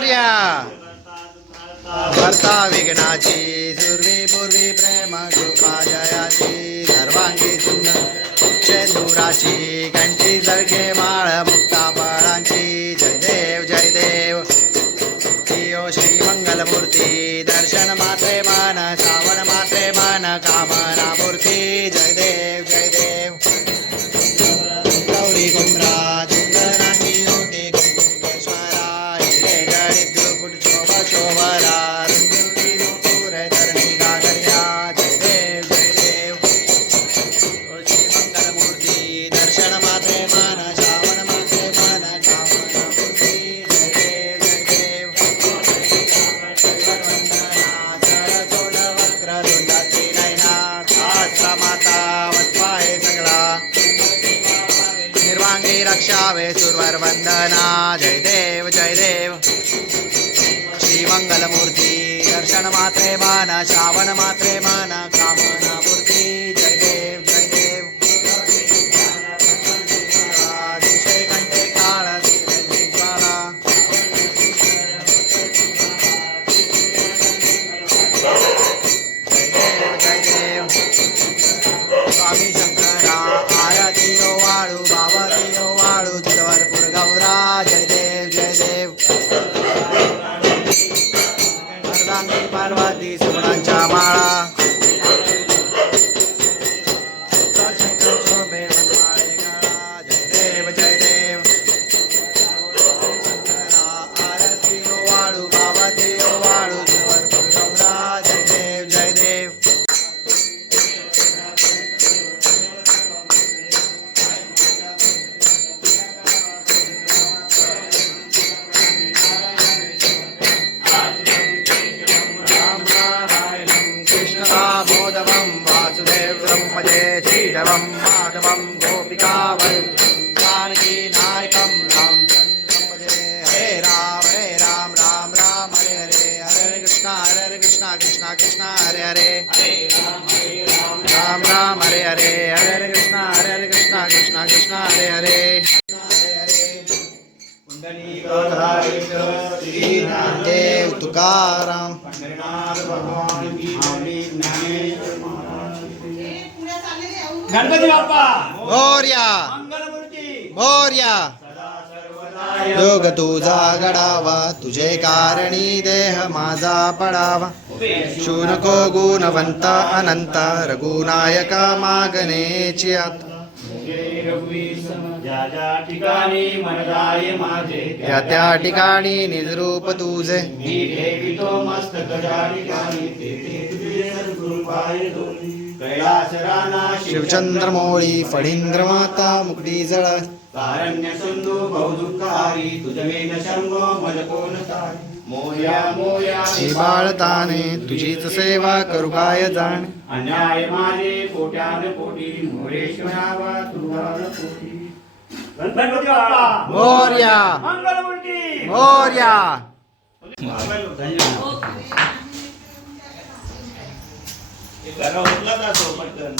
मोर्या भरता विघ्नाची सुरवी पूर्वी प्रेम कृपा जयाची सर्वांगी सुंदर शेंदुराची घंटी जळके माळ मुक्ता फळांची जय देव जय देव प्रियो श्री मंगलमूर्ती दर्शन मात्रे मान श्रावण मात्रे मान कामना मूर्ती जय देव जय रक्षावे सुरवर वंदना जय देव जय देव श्री मंगलमूर्ती दर्शन मात्रे मान श्रावण मात्रे मान कामना मूर्ती जय देव जय देव दिशे कंठे काळ ज्वाला जय देव जय देव स्वामी शंकरा Thank you. కేశవం మాధవం గోపికా జానకీ నాయకం రామ్ హరే రామ హరే రామ రామ రామ హరే హరే. హరే కృష్ణ హరే కృష్ణ కృష్ణ కృష్ణ హరే హరే. రామ రామ హరే హరే. హరే కృష్ణ హరే కృష్ణ కృష్ణ కృష్ణ హరే హరే. తుకారాం गणपती बाप्पा! मोर्या! मोर्या! योग तुझा घडावा तुझे कारणी देह माझा पडावा. शुनको गुणवंत अनंत रघुनायक मागणेची आत. माझे त्या त्या ठिकाणी निजरूप तुझे. मी ठेवितो मस्तक ज्या ठिकाणी ते ते तुझे सद्गुरुपाय दोन्ही. कैलास राना शिवचंद्र मोळी फडींद्र माता मुक्ती जळ कारण्य सिंधू बहुदुःखारी तुझमेन शंभो मज कोण तारी मोया मोया बाळताने तुझीच सेवा करू काय जाण? अन्याय माझे कोट्यान कोटी मोरेश्वरावा कोटी. गणपती मोर्या! मंगलमूर्ती मोर्या! घरा उठला जातो पटकन